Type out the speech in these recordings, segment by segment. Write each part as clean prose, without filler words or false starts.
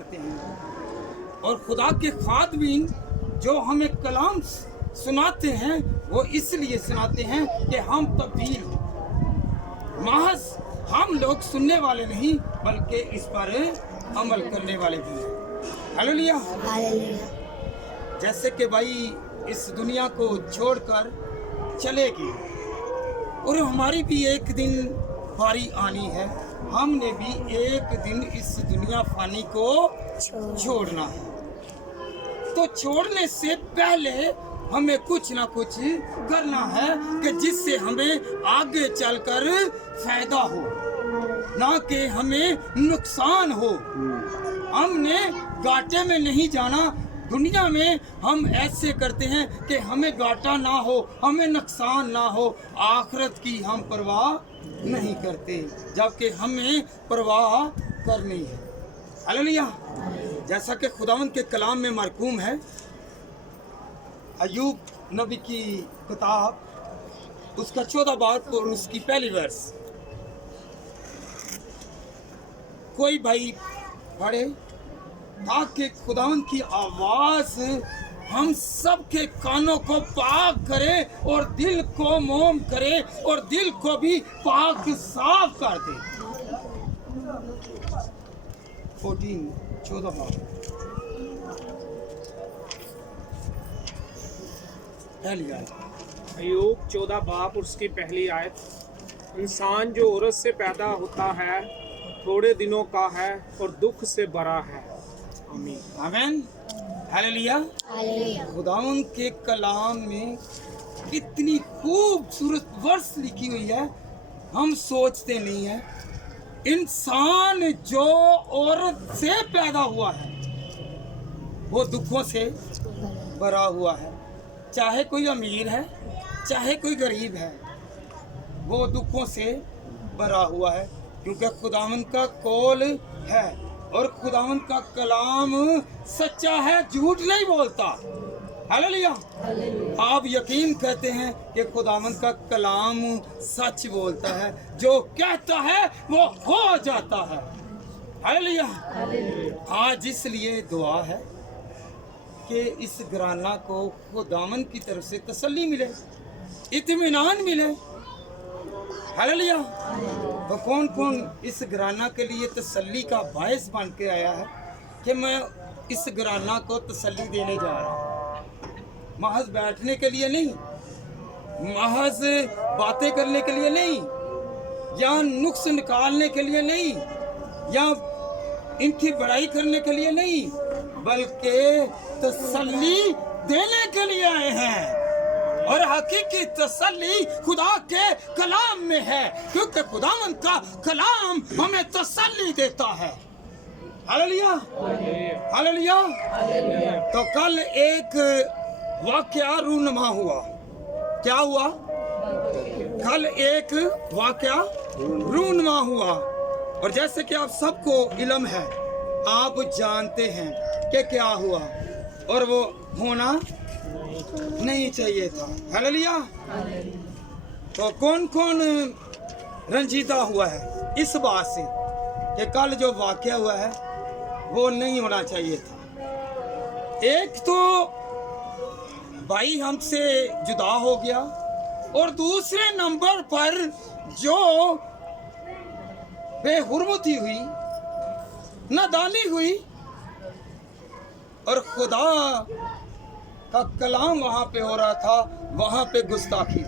کرتے ہیں اور خدا کے خادمین جو ہمیں کلام سناتے ہیں وہ اس لیے سناتے ہیں کہ ہم تبدیل ہوں۔ محض ہم لوگ سننے والے نہیں بلکہ اس پر عمل کرنے والے بھی ہیں۔ ہلیلویا۔ جیسے کہ بھائی اس دنیا کو چھوڑ کر چلے گی اور ہماری بھی ایک دن باری آنی ہے، ہم نے بھی ایک دن اس دنیا فانی کو چھوڑنا ہے۔ تو چھوڑنے سے پہلے ہمیں کچھ نہ کچھ کرنا ہے کہ جس سے ہمیں آگے چل کر فائدہ ہو، نہ کہ ہمیں نقصان ہو۔ ہم نے گھاٹے میں نہیں جانا۔ دنیا میں ہم ایسے کرتے ہیں کہ ہمیں گھاٹا نہ ہو، ہمیں نقصان نہ ہو، آخرت کی ہم پرواہ نہیں کرتے، جبکہ ہمیں پرواہ کرنی ہے۔ ہلیلویا۔ جیسا کہ خداوند کے کلام میں مرقوم ہے، ایوب نبی کی کتاب اس کا 14 باب اور اس کی پہلی ورس، کوئی بھائی پڑھے تاکہ خداوند کی آواز ہم سب کے کانوں کو پاک کرے اور دل کو موم کرے اور دل کو بھی پاک صاف کر دے۔ 14 باب پہلی آیت۔ ایوب 14 باب اور اس کی پہلی آیت۔ انسان جو عورت سے پیدا ہوتا ہے تھوڑے دنوں کا ہے اور دکھ سے بھرا ہے۔ آمین۔ آمین۔ ہلیلویا۔ خداوند کے کلام میں کتنی خوبصورت ورس لکھی ہوئی ہے، ہم سوچتے نہیں ہیں۔ انسان جو عورت سے پیدا ہوا ہے وہ دکھوں سے بھرا ہوا ہے، چاہے کوئی امیر ہے چاہے کوئی غریب ہے، وہ دکھوں سے بھرا ہوا ہے، کیونکہ خداوند کا قول ہے اور خداوند کا کلام سچا ہے، جھوٹ نہیں بولتا۔ ہلیلویا۔ آپ یقین کرتے ہیں کہ خداوند کا کلام سچ بولتا ہے، جو کہتا ہے وہ ہو جاتا ہے۔ ہلیلویا۔ آج اس لیے دعا ہے کہ اس گھرانہ کو خداوند کی طرف سے تسلی ملے، اطمینان ملے۔ ہلیلویا۔ تو کون کون اس گھرانہ کے لیے تسلی کا باعث بن کے آیا ہے کہ میں اس گھرانہ کو تسلی دینے جا رہا ہوں؟ محض بیٹھنے کے لیے نہیں، محض باتیں کرنے کے لیے نہیں، یا نقص نکالنے کے لیے نہیں، یا ان کی بڑائی کرنے کے لیے نہیں، بلکہ تسلی دینے کے لیے آئے ہیں۔ اور حقیقی تسلی خدا کے کلام میں ہے، کیونکہ خداوند کا کلام ہمیں تسلی دیتا ہے۔ ہلیلویا۔ ہلیلویا۔ تو کل ایک واقعہ رونما ہوا۔ کیا ہوا؟ کل ایک واقعہ رونما ہوا، اور جیسے کہ آپ سب کو علم ہے، آپ جانتے ہیں کہ کیا ہوا اور وہ ہونا نہیں چاہیے تھا۔ ہلیلویا۔ تو کون کون رنجیدہ ہوا ہے اس بات سے کہ کل جو واقعہ ہوا ہے وہ نہیں ہونا چاہیے تھا؟ ایک تو بھائی ہم سے جدا ہو گیا، اور دوسرے نمبر پر جو بے حرمتی ہوئی، نادانی ہوئی، اور خدا کا کلام وہاں پہ ہو رہا تھا، وہاں پہ گستاخی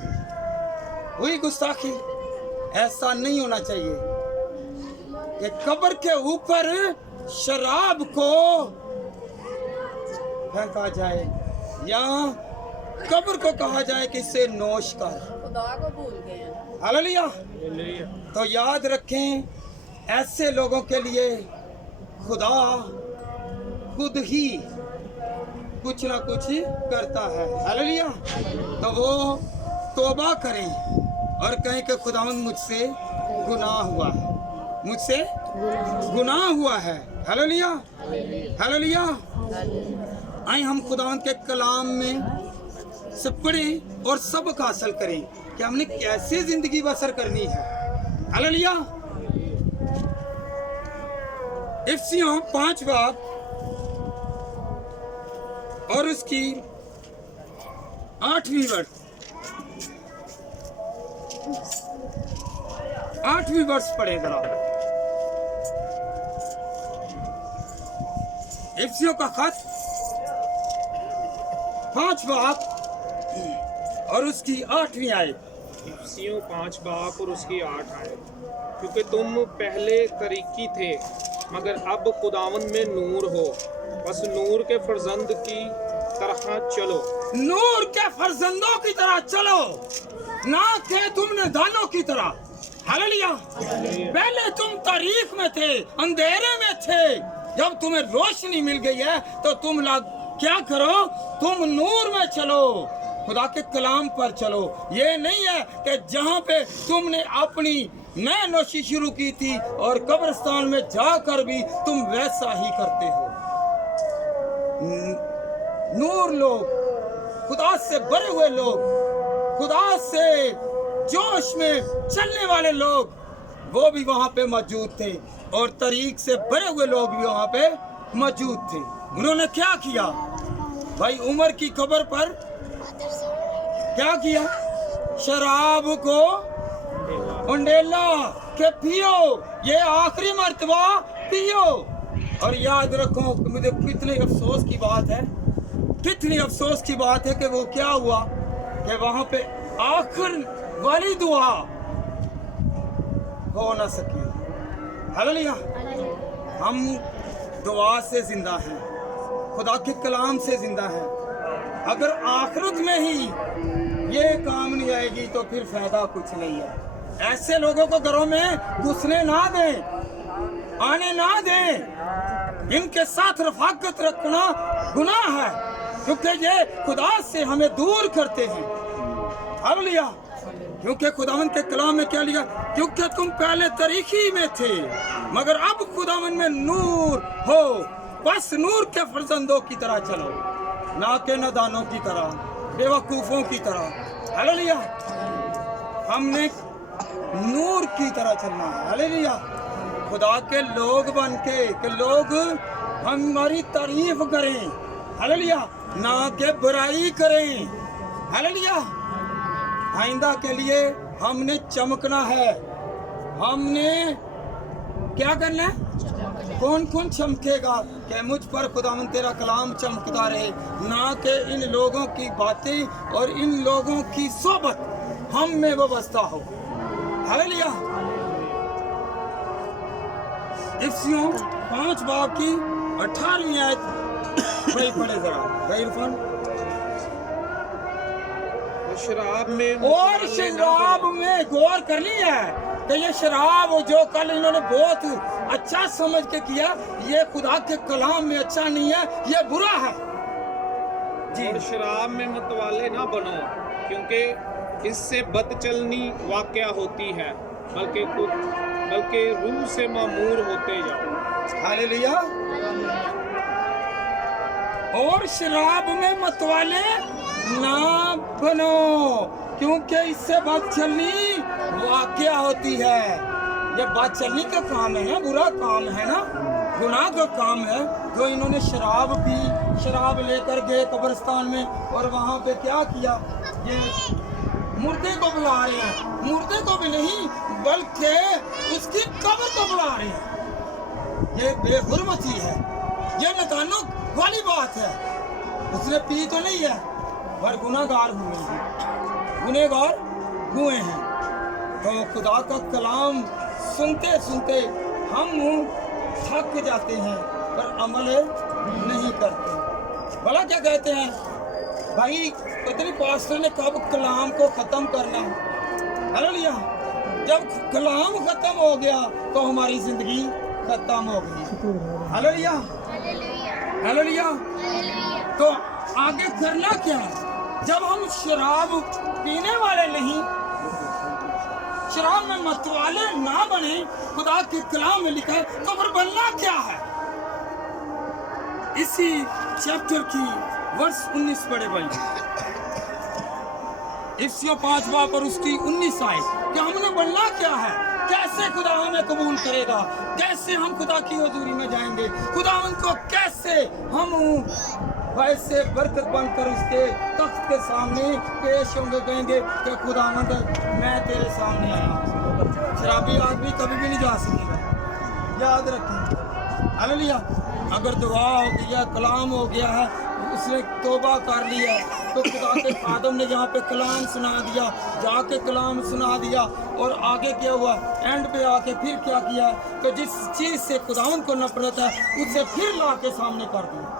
ہوئی۔ گستاخی ایسا نہیں ہونا چاہیے کہ قبر کے اوپر شراب کو پھینکا جائے یا قبر کو کہا جائے کہ اسے نوش کر۔ خدا کو بھول گئے ہیں۔ ہلیلویا۔ تو یاد رکھیں، ایسے لوگوں کے لیے خدا خود ہی کچھ نہ کچھ کرتا ہے۔ ہلیلویا۔ تو وہ توبہ کریں اور کہیں کہ خداوند مجھ سے گناہ ہوا ہے، مجھ سے گناہ ہوا ہے۔ ہلیلویا۔ ہلیلویا۔ آئیں ہم خداوند کے کلام میں سے پڑھیں اور سبق حاصل کریں کہ ہم نے کیسے زندگی بسر کرنی ہے۔ ہلیلویا۔ इफिसियों 5 बाब और उसकी 8वीं वर्ष पढ़े जरा। इफिसियों का खत 5 बाब और उसकी 8वीं आयत। इफिसियों 5 बाब और उसकी 8 आयत। क्योंकि तुम पहले तरीकी थे मगर अब खुदावंद में नूर हो, बस नूर के फर्जंद की तरह चलो। नूर के फर्जंदों की तरह चलो, ना कि तुमने दानों की तरह। हालेलुया। पहले तुम तारीख में थे, अंधेरे में थे, जब तुम्हें रोशनी मिल गई है तो तुम लोग क्या करो, तुम नूर में चलो, खुदा के कलाम पर चलो। ये नहीं है कि जहाँ पे तुमने अपनी नए नौशी शुरू की थी और कब्रिस्तान में जाकर भी तुम वैसा ही करते हो। नूर लोग, खुदा से भरे हुए लोग, खुदा से जोश में चलने वाले लोग, वो भी वहाँ पे मौजूद थे और तरीक से भरे हुए लोग भी वहाँ पे मौजूद थे। उन्होंने क्या किया भाई? उमर की कब्र पर क्या किया? शराब को उंडेला के पियो, ये आखिरी मर्तबा पियो। और याद रखो, मुझे कितने अफसोस की बात है, कितनी अफसोस की बात है कि वो क्या हुआ कि वहां पे आखिर वाली दुआ हो ना सकी। हालेलुया। हम दुआ से जिंदा हैं, खुदा के कलाम से जिंदा हैं। अगर आखिरत में ही ये काम नहीं आएगी तो फिर फायदा कुछ नहीं है। ऐसे लोगों को घरों में घुसने ना दें, आने ना दें। इनके साथ रफाकत रखना गुनाह है, क्योंकि ये खुदा से हमें दूर करते हैं। हालेलुया। क्योंकि खुदावंद के कलाम में क्या लिखा? क्योंकि तुम पहले तरीकी में थे मगर अब खुदावंद में नूर हो, बस नूर के फर्जंदों की तरह चलो, ना के नादानों की तरह, बेवकूफों की तरह। हालेलुया। हमने नूर की तरह चलना है। हालेलुया। खुदा के लोग बन के लोग हमारी तारीफ करें। हालेलुया। ना के बुराई करें। हालेलुया। आइंदा के लिए हमने चमकना है। हमने क्या करना है? कौन कौन चमकेगा? कि मुझ पर खुदावंद तेरा कलाम चमकता रहे, ना कि इन लोगों की बातें और इन लोगों की सोबत हम में वाबस्ता हो। हालेलुया। इफिसियों 5 बाब की 18वीं आयत भाई पढ़े जरा भाई इरफान। शराब में गौर कर ली है कि ये शराब जो कल इन्होंने बहुत अच्छा समझ के किया, ये खुदा के कलाम में अच्छा नहीं है, ये बुरा है जी। और शराब में मतवाले ना बनो, क्योंकि इससे बदचलनी वाक़या होती है, बल्कि रूह से मामूर होते जाओ। हालेलुया। और शराब में मतवाले ना बनो, क्योंकि इससे बदचलनी वाक़या होती है। ये बदचलनी का काम है ना, बुरा काम है ना, गुनाह का काम है। जो इन्होंने शराब पी, शराब लेकर गए कब्रिस्तान में और वहाँ पे क्या किया? ये मुर्दे को बुला रहे हैं, मुर्दे को भी नहीं बल्कि उसकी कब्र को बुला रहे हैं। ये बेहुरमती है, ये नकानों वाली बात है। उसने पी तो नहीं है पर गुनाहगार हुए हैं। तो खुदा का कलाम सुनते सुनते हम थक जाते हैं पर अमल नहीं करते। भला क्या कहते हैं भाई, इतनी पास्टर ने कब कलाम को खत्म करना? हालेलुया। जब कलाम खत्म हो गया तो हमारी जिंदगी खत्म हो गई। हालेलुया। हालेलुया। तो आगे करना क्या है? जब हम शराब पीने वाले नहीं, शराब में मतवाले ना बने, खुदा के कलाम में लिखा है, तो फिर बनना क्या है? इसी चैप्टर की वर्ष 19 पढ़े भाई। इफिसियों 5 बाब और उसकी 19 आयत कि हमने बनना क्या है? कैसे खुदा हमें कबूल करेगा, कैसे हम खुदा की हुजूरी में जाएंगे, खुदावंद को कैसे हम वैसे बरकत बनकर उसके तख्त के सामने पेश होंगे, कहेंगे कि खुदावंद मैं तेरे सामने आया हूं। शराबी आदमी कभी भी नहीं जा सकेगा, याद रखें। हालेलुया। अगर दुआ हो गया, कलाम हो गया है, उसने तौबा कर लिया, तो खुदा के खादम ने यहाँ पे कलाम सुना दिया, जाके कलाम सुना दिया, और आगे क्या हुआ, एंड पे आके फिर क्या किया, तो जिस चीज़ से खुदावंद को नफरत है उसे फिर ला के सामने कर दिया।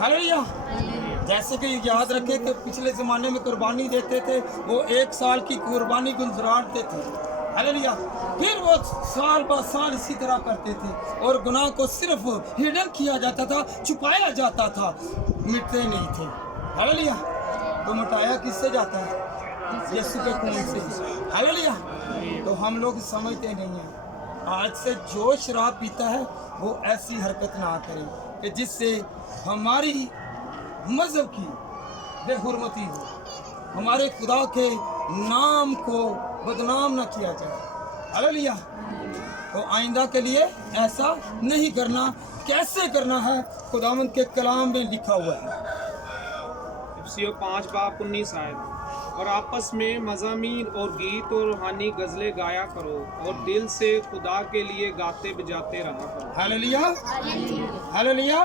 हालेलुया। जैसे कि याद रखें कि पिछले ज़माने में कुर्बानी देते थे, वो 1 साल की कुर्बानी गुंजराते थे। हालेलुया। फिर वो साल ब साल इसी तरह करते थे, और गुनाह को सिर्फ हिडन किया जाता था, छुपाया जाता था, मिटते नहीं थे। हालेलुया। तो मिटाया किससे जाता है? यीशु के खून से। हालेलुया। तो हम लोग समझते नहीं हैं। आज से जो शराब पीता है वो ऐसी हरकत ना करे कि जिससे हमारी मजहब की बेहुरमती हो, हमारे खुदा के नाम को बदनाम न किया जाए। हालेलुया। तो आइंदा के लिए ऐसा नहीं करना। कैसे करना है? खुदावंद के कलाम में लिखा हुआ है। इफिसियों 5:19 आयत, और आपस में मज़ामीन और गीत और रूहानी गज़लें गाया करो, और दिल से खुदा के लिए गाते बजाते रहा करो। हालेलुया। हालेलुया।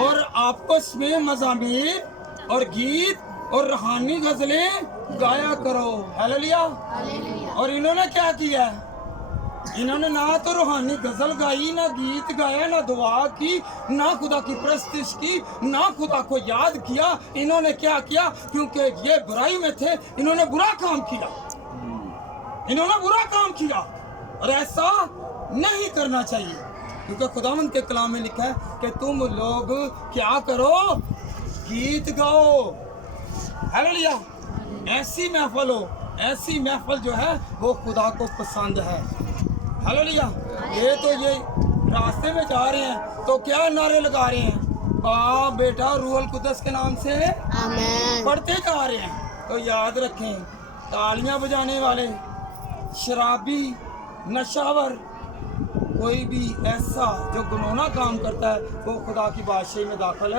और आपस में मज़ामीर और गीत और रूहानी गज़लें गाया करो। हालेलुया। और इन्होंने क्या किया? इन्होंने ना तो रूहानी गजल गाई, ना गीत गाया, ना दुआ की, ना खुदा की प्रस्तिश की, ना खुदा को याद किया। इन्होंने क्या किया? क्योंकि ये बुराई में थे, इन्होंने बुरा काम किया, इन्होंने बुरा काम किया, और ऐसा नहीं करना चाहिए। क्योंकि खुदावंद के कलाम में लिखा है कि तुम लोग क्या करो? गीत गाओ। हालेलुया। ऐसी महफिल हो, ऐसी महफिल जो है वो खुदा को पसंद है। हालेलुया। ये रास्ते में जा रहे हैं तो क्या नारे लगा रहे हैं? बाप बेटा रूहुल कुद्दस के नाम से आमीन पढ़ते जा रहे हैं। तो याद रखें, तालियां बजाने वाले, शराबी, नशावर, कोई भी ऐसा जो गुनौना काम करता है वो खुदा की बादशाही में दाखिल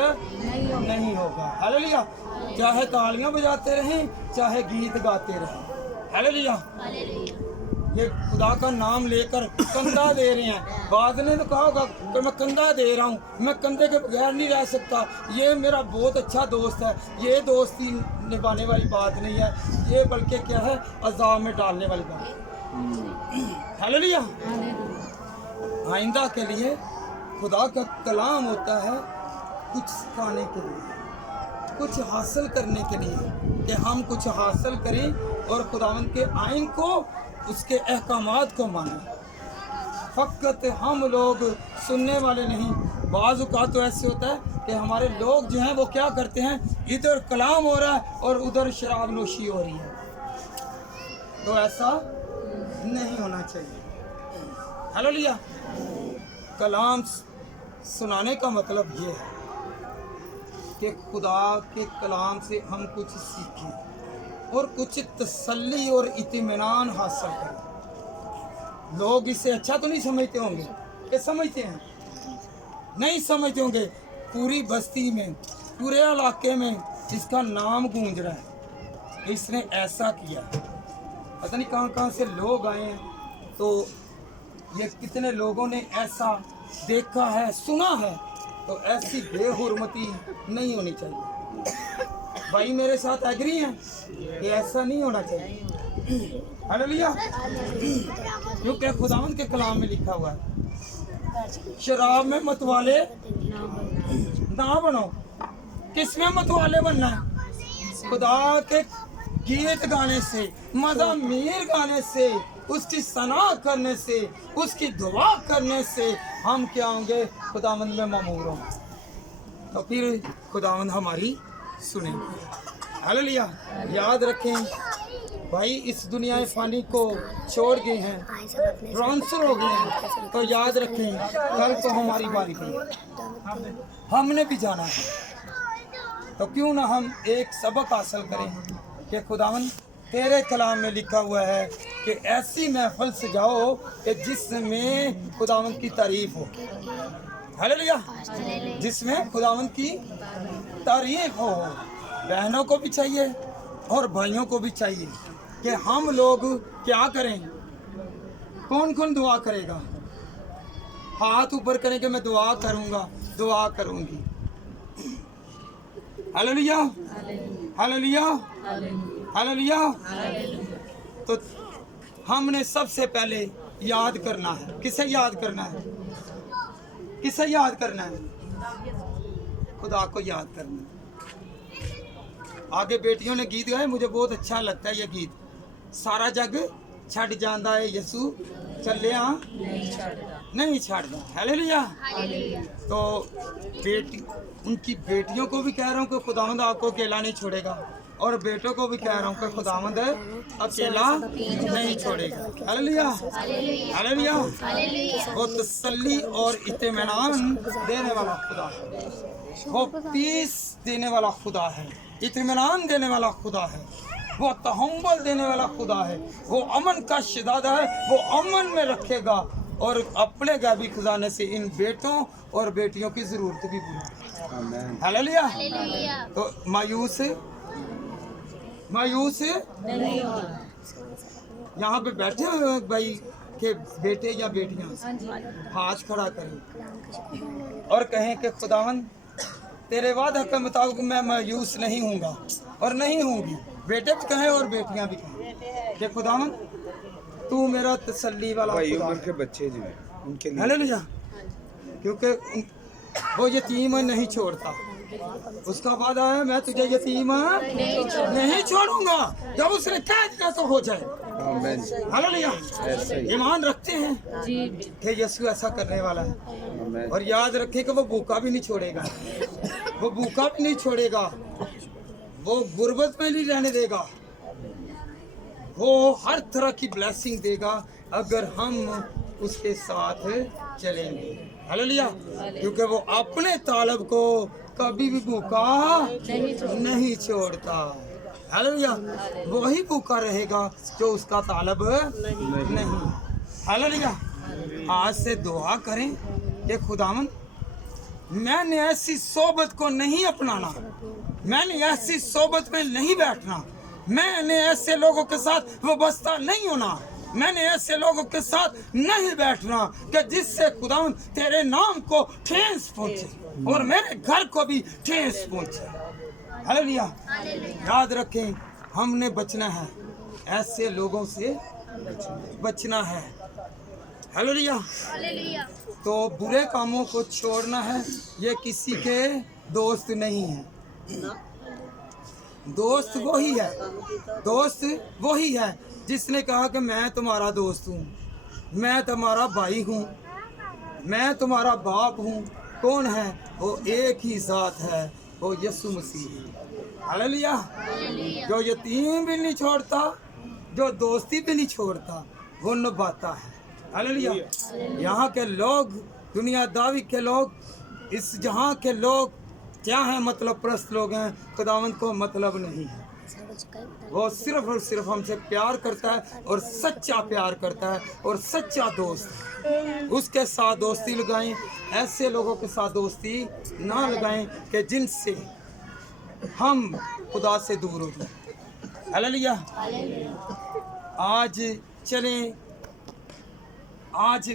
नहीं होगा। हालेलुया। चाहे तालियां बजाते रहें, चाहे गीत गाते रहें। हालेलुया। ये खुदा का नाम लेकर कंधा दे रहे हैं। बाद ने तो कहा होगा कि मैं कंधा दे रहा हूँ, मैं कंधे के बगैर नहीं रह सकता, ये मेरा बहुत अच्छा दोस्त है। ये दोस्ती निभाने वाली बात नहीं है, ये बल्कि क्या है, अज़ाब में डालने वाली बात है। हालेलुया। आइंदा के लिए खुदा का कलाम होता है कुछ सिखाने के लिए, कुछ हासिल करने के लिए, कि हम कुछ हासिल करें और खुदावंद के आइन को, उसके अहकामात को मानें। फ़कत हम लोग सुनने वाले नहीं। बाज़ औक़ात तो ऐसे होता है कि हमारे लोग जो हैं वो क्या करते हैं, इधर कलाम हो रहा है और उधर शराब नोशी हो रही है। तो ऐसा नहीं होना चाहिए। हालेलुया। कलाम सुनाने का मतलब ये है कि खुदा के कलाम से हम कुछ सीखें और कुछ तसल्ली और इत्मीनान हासिल करें। लोग इससे अच्छा तो नहीं समझते होंगे, कि समझते हैं? नहीं समझते होंगे। पूरी बस्ती में, पूरे इलाके में इसका नाम गूंज रहा है, इसने ऐसा किया। पता नहीं कहाँ कहाँ से लोग आए हैं, तो ये कितने लोगों ने ऐसा देखा है, सुना है। तो ऐसी बेहुरमती नहीं होनी चाहिए। भाई मेरे साथ एग्री हैं? ये ऐसा नहीं होना चाहिए। हालेलुया। क्योंकि खुदावंद के कलाम में लिखा हुआ है, शराब में मतवाले ना बनो। किस में मतवाले बनना है? खुदा के गीत गाने से, मज़ामीर गाने से, उसकी सना करने से, उसकी दुआ करने से हम क्या होंगे? खुदावंद में ममूर होंगे। तो फिर खुदावंद हमारी सुनेंगे। हालेलुया। याद रखें भाई, इस दुनिया फ़ानी को छोड़ गए हैं, ट्रांसफर हो गए हैं, तो याद रखें कल को हमारी बारी है, हमने भी जाना है। तो क्यों ना हम एक सबक हासिल करें कि खुदावंद तेरे कलाम में लिखा हुआ है कि ऐसी महफिल सजाओ कि जिसमें खुदावंद की तारीफ हो। हालेलुया, जिसमें खुदावंद की तारीफ हो। बहनों को भी चाहिए और भाइयों को भी चाहिए कि हम लोग क्या करें। कौन कौन दुआ करेगा? हाथ ऊपर करें कि मैं दुआ करूंगा, दुआ करूंगी। Hallelujah, hallelujah, hallelujah. तो हमने सबसे पहले याद करना है। किसे याद करना है? किसे याद करना है? खुदा को याद करना है। आगे बेटियों ने गीत गाए, मुझे बहुत अच्छा लगता है ये गीत। सारा जग छड़ जांदा है यसू चलिया नहीं छाड़दा। हालेलुया। तो बेटी, उनकी बेटियों को भी कह रहा हूँ कि खुदावंद आपको अकेला नहीं छोड़ेगा, और बेटों को भी कह रहा हूँ कि खुदावंद अकेला नहीं छोड़ेगा। Hallelujah, hallelujah. वो तसल्ली और इत्मीनान देने वाला खुदा है, वो पीस देने वाला खुदा है, इत्मीनान देने वाला खुदा है, वो तहम्मुल देने वाला खुदा है, वो अमन का शहजादा है, वो अमन में रखेगा और अपने गायबी खजाने से इन बेटों और बेटियों की जरूरत भी पूरी। हालेलुया। तो मायूस यहाँ पे बैठे हुए भाई के बेटे या बेटियां हाथ खड़ा करें और कहें कि खुदावंद तेरे वादा के मुताबिक मैं मायूस नहीं हूँगा और नहीं होंगी। बेटे भी कहें और बेटियां भी कहें कि खुदावंद तू मेरा तसल्ली वाला खुदा है। के बच्चे जो हैं उनके लिए हालेलुया, क्योंकि वो यतीम नहीं छोड़ता। उसका वादा है मैं तुझे यतीम नहीं छोड़ूंगा। जब उसने कह दिया तो हो जाए। हालेलुया। ईमान रखते हैं कि यीशु ऐसा करने वाला है। और याद रखें कि वो भूखा भी नहीं छोड़ेगा, वो भूखा भी नहीं छोड़ेगा, वो गुर्बत में नहीं रहने देगा, वो हर तरह की ब्लेसिंग देगा अगर हम उसके साथ चलेंगे। हालेलुया, क्योंकि वो अपने तालब को कभी भी भूखा नहीं छोड़ता। हालेलुया, वही भूखा रहेगा जो उसका तालब नहीं। हालेलुया। आज से दुआ करें कि खुदावंद मैंने ऐसी सोबत को नहीं अपनाना, मैंने ऐसी सोबत में नहीं बैठना, मैंने ऐसे लोगों के साथ वाबस्ता नहीं होना, मैंने ऐसे लोगों के साथ नहीं बैठना कि जिससे खुदावंद तेरे नाम को ठेस पहुंचे और मेरे घर को भी ठेस पहुंचे। हालेलुया। याद रखें हमने बचना है, ऐसे लोगों से बचना है। हालेलुया। तो बुरे कामों को छोड़ना है। ये किसी के दोस्त नहीं है। दोस्त वही है, दोस्त वही है जिसने कहा कि मैं तुम्हारा दोस्त हूँ, मैं तुम्हारा भाई हूँ, मैं तुम्हारा बाप हूँ। कौन है? वो एक ही ज़ात है, वो यीशु मसीह। हालेलुया। जो यतीम भी नहीं छोड़ता, जो दोस्ती भी नहीं छोड़ता, वो निभाता है। हालेलुया। यहाँ के लोग, दुनियादारी के लोग, इस जहाँ के लोग क्या है? मतलब परस्त लोग हैं। खुदावंद को मतलब नहीं है, वो सिर्फ और सिर्फ हमसे प्यार करता है और सच्चा प्यार करता है और सच्चा दोस्त है। उसके साथ दोस्ती लगाएं, ऐसे लोगों के साथ दोस्ती ना लगाएं कि जिनसे हम खुदा से दूर हो जाएं। हालेलुया। आज चलें, आज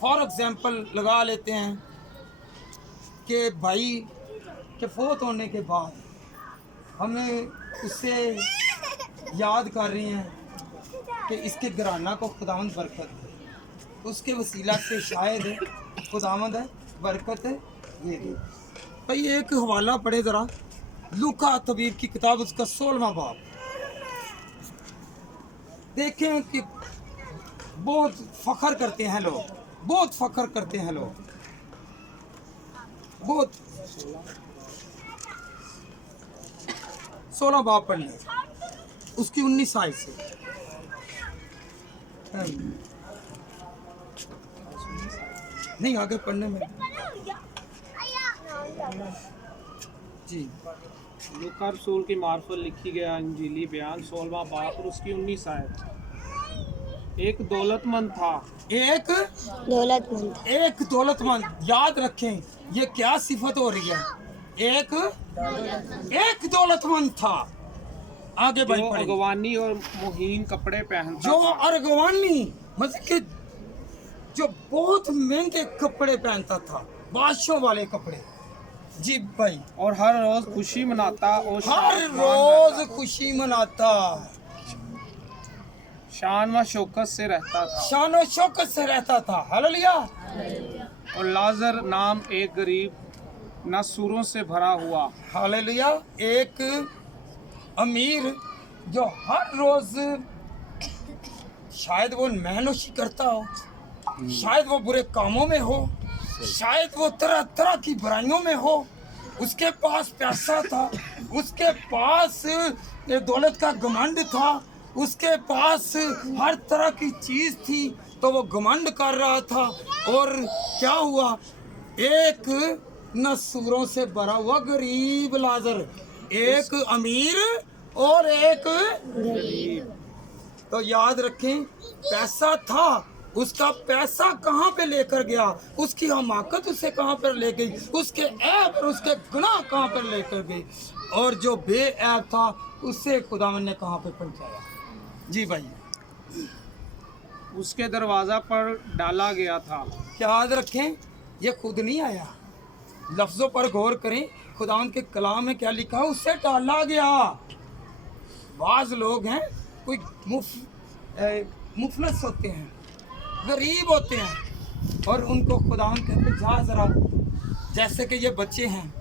फॉर एग्जाम्पल लगा लेते हैं कि भाई के फोत होने के बाद हमें उससे याद कर रहे हैं कि इसके घराना को खुदावंद बरकत दे, उसके वसीला से शायद खुदावंद बरकत दे दे। भाई एक हवाला पढ़े ज़रा, लूका तबीब की किताब, उसका 16वां बाब। देखें कि बहुत फख्र करते हैं लोग, बहुत फख्र करते हैं लोग, बहुत। 16 बाब पढ़ लें, उसकी 19 आयत से। नहीं आगे पढ़ने में जी। लूका रसूल की मार्फत लिखी गया इंजीली बयान 16वां बाब और उसकी 19 आयत। एक दौलतमंद था एक दौलतमंद एक दौलतमंद, याद रखें ये क्या सिफत हो रही है, एक दौलतमंद था। आगे जो बढ़ पड़ेंगे। अगवानी और मुहीन कपड़े पहनता जो था अर्गवानी मतलब कि जो बहुत महंगे कपड़े पहनता था, बादशाह वाले कपड़े। जी भाई, और हर रोज खुशी मनाता और हर रोज खुशी मनाता, शान व शौकत से रहता था। शान और शौकत से रहता था। हालेलुया। और लाजर नाम एक गरीब नासूरों से भरा हुआ। हालेलुया। एक अमीर जो हर रोज शायद वो मेहनत करता हो, शायद वो बुरे कामों में हो, शायद वो तरह तरह की बुराइयों में हो, उसके पास पैसा था, उसके पास ये दौलत का घमंड था, उसके पास हर तरह की चीज थी, तो वो घमंड कर रहा था। और क्या हुआ, एक नसूरों से भरा हुआ गरीब लाजर, एक अमीर और एक गरीब तो याद रखें पैसा था, उसका पैसा कहाँ पे लेकर गया, उसकी हमाकत उसे कहाँ पर ले गई, उसके ऐब और उसके गुनाह कहाँ पर लेकर गई, और जो बेऐब था उसे खुदावन ने कहाँ पे पहुंचाया। जी भाई, उसके दरवाजा पर डाला गया था। याद रखें ये खुद नहीं आया, लफ्जों पर गौर करें, खुदावन के कलाम में क्या लिखा है, उससे डाला गया। बाज लोग हैं कोई मुफलस होते हैं, गरीब होते हैं, और उनको खुदावन कहते जा जरा, जैसे कि ये बच्चे हैं,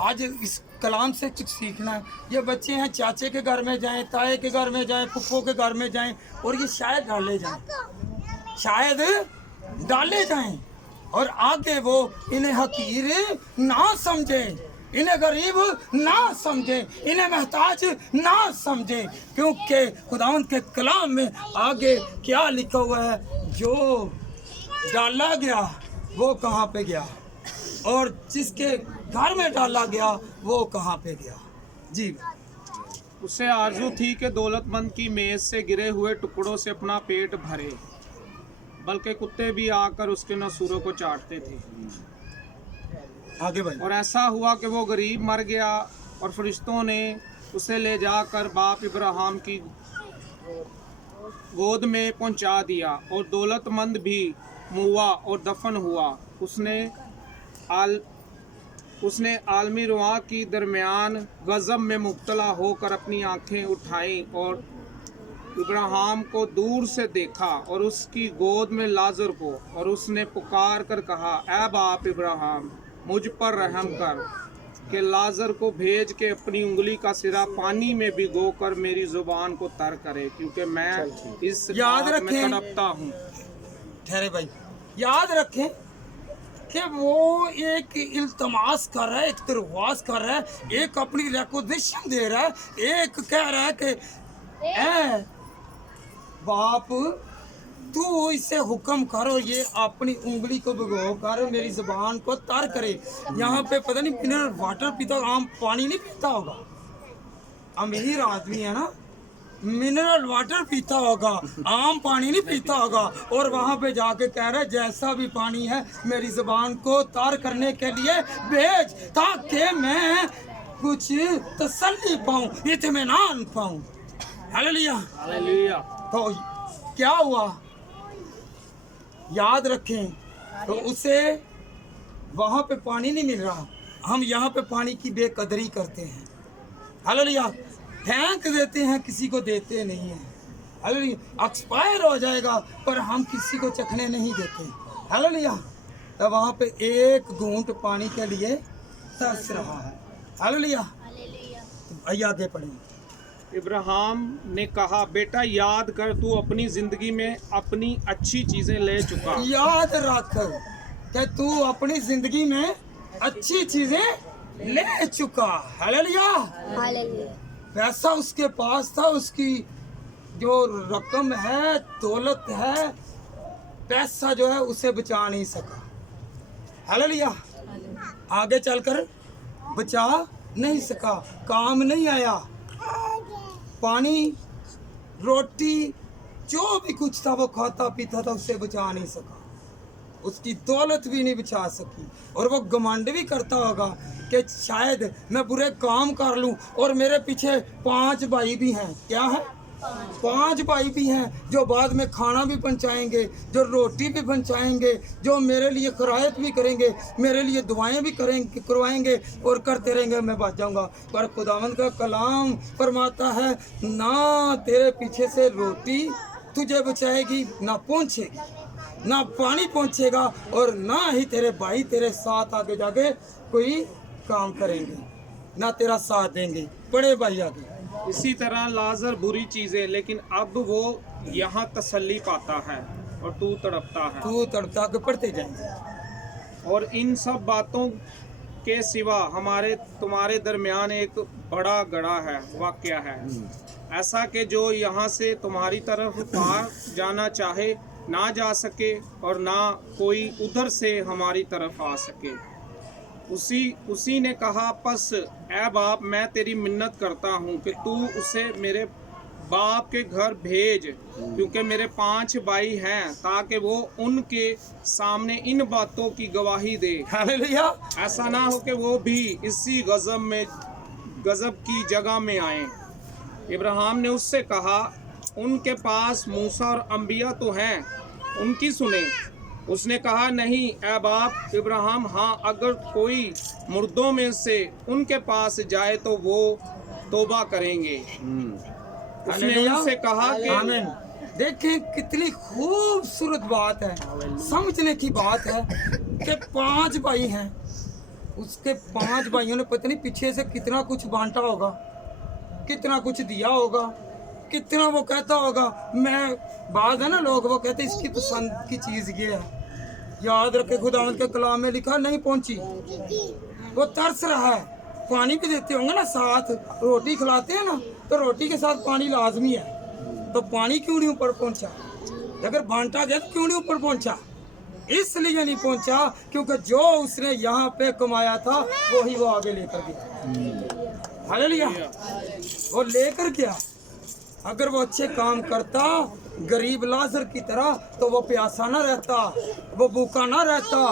आज इस कलाम से कुछ सीखना है। ये बच्चे हैं, चाचे के घर में जाएं, ताए के घर में जाएं, फुफ्फो के घर में जाएं, और ये शायद डाले जाएं, शायद डाले जाएं, और आगे वो इन्हें हकीर ना समझे, इन्हें गरीब ना समझे, इन्हें महताज ना समझे, क्योंकि खुदावन के कलाम में आगे क्या लिखा हुआ है, जो डाला गया वो कहाँ पे गया, और जिसके घर में डाला गया वो कहाँ पे गया। जी, उसे आरजू थी कि दौलतमंद की मेज से गिरे हुए टुकड़ों से अपना पेट भरे, बल्कि कुत्ते भी आकर उसके नसूरों को चाटते थे। आगे बढ़। और ऐसा हुआ कि वो गरीब मर गया, और फरिश्तों ने उसे ले जाकर बाप इब्राहिम की गोद में पहुंचा दिया, और दौलतमंद भी मुआ और दफन हुआ। उसने आलमी रुआ की दरमियान गज़ब में मुब्तला होकर अपनी आंखें उठाई और इब्राहिम को दूर से देखा, और उसकी गोद में लाजर को, और उसने पुकार कर कहा, ऐ बाप इब्राहिम, मुझ पर रहम कर कि लाजर को भेज के अपनी उंगली का सिरा पानी में भिगो कर मेरी जुबान को तर करे, क्योंकि मैं इस याद आग में रखें। तड़पता हूँ। ठहरे भाई, याद रखें कि वो एक इल्तमास कर रहा है, एक दरख्वास्त कर रहा है, एक अपनी रिक्वेस्ट दे रहा है, एक कह रहा है कि ऐ बाप तू इसे हुक्म करो, ये अपनी उंगली को भिगो कर मेरी जुबान को तर करे। यहाँ पे पता नहीं मिनरल वाटर पीता, आम पानी नहीं पीता होगा, अमीर आदमी है ना, मिनरल वाटर पीता होगा, आम पानी नहीं पीता होगा, और वहाँ पे जाके कह रहा है जैसा भी पानी है मेरी जुबान को तार करने के लिए भेज, ताकि मैं कुछ तसल्ली पाऊँ, इत्मीनान पाऊँ। हालेलुया। हालेलुया। तो क्या हुआ, याद रखें, तो उसे वहाँ पे पानी नहीं मिल रहा, हम यहाँ पे पानी की बेकदरी करते हैं। हालेलुया। फेंक देते हैं, किसी को देते नहीं हैं। हालेलुया। एक्सपायर हो जाएगा पर हम किसी को चखने नहीं देते। हालेलुया। तो वहाँ पे एक घूंट पानी के लिए तरस रहा है। हालेलुया। तो आइए आगे पढ़ें। इब्राहिम ने कहा, बेटा याद कर, तू अपनी जिंदगी में अपनी अच्छी चीजें ले चुका। याद रख कि तू अपनी जिंदगी में अच्छी चीजें ले चुका। हालेलुया। हालेलुया पैसा उसके पास था, उसकी जो रकम है, दौलत है, पैसा जो है उसे बचा नहीं सका। हालेलुया। आगे चलकर बचा नहीं सका, काम नहीं आया। पानी, रोटी, जो भी कुछ था वो खाता पीता था, उससे बचा नहीं सका, उसकी दौलत भी नहीं बचा सकी। और वो घमंड भी करता होगा कि शायद मैं बुरे काम कर लूं, और मेरे पीछे 5 भाई भी हैं। क्या है? 5 भाई भी हैं जो बाद में खाना भी पहुंचाएंगे, जो रोटी भी पहुंचाएंगे, जो मेरे लिए खिरायत भी करेंगे, मेरे लिए दुआएं भी करेंगे, करवाएंगे और करते रहेंगे, मैं बच जाऊंगा। पर खुदावंद का कलाम फरमाता है, ना तेरे पीछे से रोटी तुझे बचाएगी, ना पहुंचेगी, ना पानी पहुंचेगा, और ना ही तेरे भाई तेरे साथ आगे जाके कोई काम करेंगे, ना तेरा साथ देंगे बड़े भाई आगे। इसी तरह लाजर बुरी चीजें, लेकिन अब वो यहाँ तसल्ली पाता है और तू तड़पता है। तू तड़पता के पढ़ते जाएंगे। और इन सब बातों के सिवा हमारे तुम्हारे दरमियान एक बड़ा गड़ा है, वाक़या है, ऐसा कि जो यहाँ से तुम्हारी तरफ पार जाना चाहे ना जा सके, और ना कोई उधर से हमारी तरफ आ सके। उसी ने कहा, पस ए बाप, मैं तेरी मिन्नत करता हूँ कि तू उसे मेरे बाप के घर भेज, क्योंकि मेरे 5 भाई हैं, ताकि वो उनके सामने इन बातों की गवाही दे। हालेलुया। ऐसा ना हो कि वो भी इसी गजब की जगह में आए। इब्राहिम ने उससे कहा, उनके पास मूसा और अंबिया तो हैं, उनकी सुने। उसने कहा, नहीं ए बाप इब्राहिम, हाँ, अगर कोई मुर्दों में से उनके पास जाए तो वो तौबा करेंगे। उसने उनसे कहा कि आमीन। देखें कितनी खूबसूरत बात है, समझने की बात है कि 5 भाई हैं, उसके 5 भाइयों ने पता नहीं पीछे से कितना कुछ बांटा होगा, कितना कुछ दिया होगा, कितना वो कहता होगा। मैं बात है ना, लोग वो कहते इसकी पसंद की चीज़ ये है। याद रखे खुदावंद के कलाम में लिखा, नहीं पहुंची, वो तरस रहा है। पानी भी देते होंगे ना साथ, रोटी खिलाते हैं ना, तो रोटी के साथ पानी लाजमी है, तो पानी क्यों नहीं ऊपर पहुंचा? अगर बांटा गया तो क्यों नहीं ऊपर पहुंचा? इसलिए नहीं पहुंचा क्योंकि जो उसने यहाँ पे कमाया था वही वो आगे लेकर गया। हालेलुया। वो लेकर गया। अगर वो अच्छे काम करता गरीब लाजर की तरह, तो वो प्यासा ना रहता, वो भूखा ना रहता,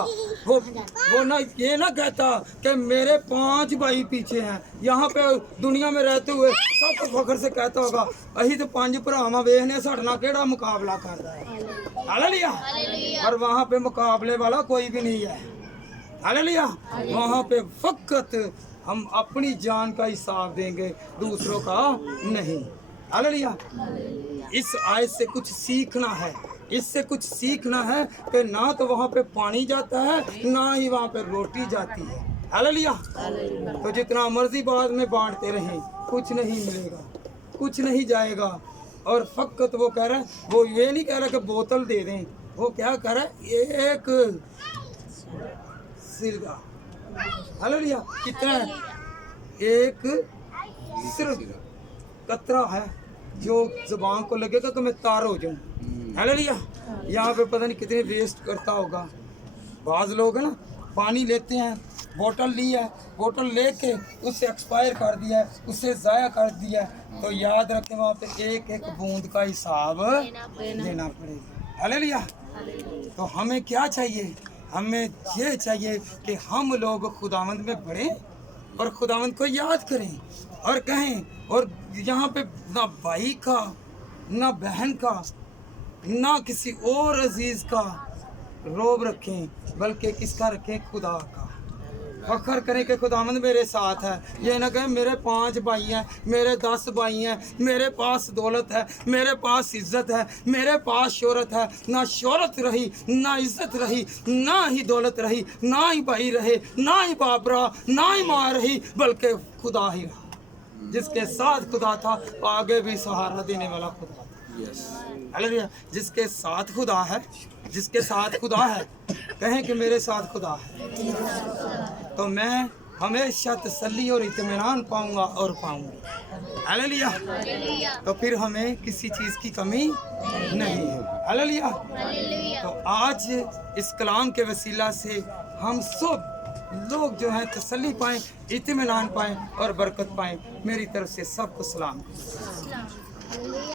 वो ना ये ना कहता कि मेरे 5 भाई पीछे हैं। यहाँ पे दुनिया में रहते हुए सब फखर से कहता होगा, अही तो 5 भरावां वेखने साडा केड़ा मुकाबला कर रहा है। हालेलुया। और वहाँ पे मुकाबले वाला कोई भी नहीं है। हालेलुया। वहाँ पे फकत हम अपनी जान का हिसाब देंगे, दूसरों का नहीं। हालेलुया। इस आयत से कुछ सीखना है, इससे कुछ सीखना है कि ना तो वहाँ पे पानी जाता है, ना ही वहाँ पे रोटी जाती है। हालेलुया। तो जितना मर्जी बाद में बांटते रहें, कुछ नहीं मिलेगा, कुछ नहीं जाएगा। और फकत वो कह रहा है, वो ये नहीं कह रहा कि बोतल दे दें, वो क्या कह रहा है, एक सिरका। हालेलुया। कितना है? एक सिर्फ कतरा है जो जुबान को लगेगा कि मैं तार हो जाऊं। हालेलुया। यहाँ पे पता नहीं कितने वेस्ट करता होगा। बाज लोग है ना, पानी लेते हैं, बोतल ली है, बोतल लेके उससे एक्सपायर कर दिया है, उससे ज़ाया कर दिया है, तो याद रखें वहाँ पे एक एक बूंद का हिसाब देना पड़ेगा। हालेलुया। तो हमें क्या चाहिए? हमें ये चाहिए कि हम लोग खुदावंद में बढ़ें और खुदावंद को याद करें और कहें, और यहाँ पे ना भाई का, ना बहन का, ना किसी और अजीज का रोब रखें, बल्कि किसका रखें? खुदा का। फख्र करें कि खुदावंद मेरे साथ है। ये ना कहें मेरे 5 भाई हैं, मेरे 10 भाई हैं, मेरे पास दौलत है, मेरे पास इज्जत है, मेरे पास शोहरत है। ना शोहरत रही, ना इज्जत रही, ना ही दौलत रही, ना ही भाई रहे, ना ही बाप रहा, ना ही माँ रही, बल्कि खुदा ही रहा। जिसके साथ खुदा था आगे भी सहारा देने वाला खुदा था। हालेलुया। जिसके साथ खुदा है, जिसके साथ खुदा है, कहें कि मेरे साथ खुदा है, तो मैं हमेशा तसल्ली और इत्मीनान पाऊंगा और पाऊंगी। हालेलुया। तो फिर हमें किसी चीज़ की कमी नहीं है। हालेलुया। तो आज इस कलाम के वसीला से हम सब लोग जो हैं तसल्ली पाएं, इत्मीनान पाएं और बरकत पाएं। मेरी तरफ से सबको सलाम।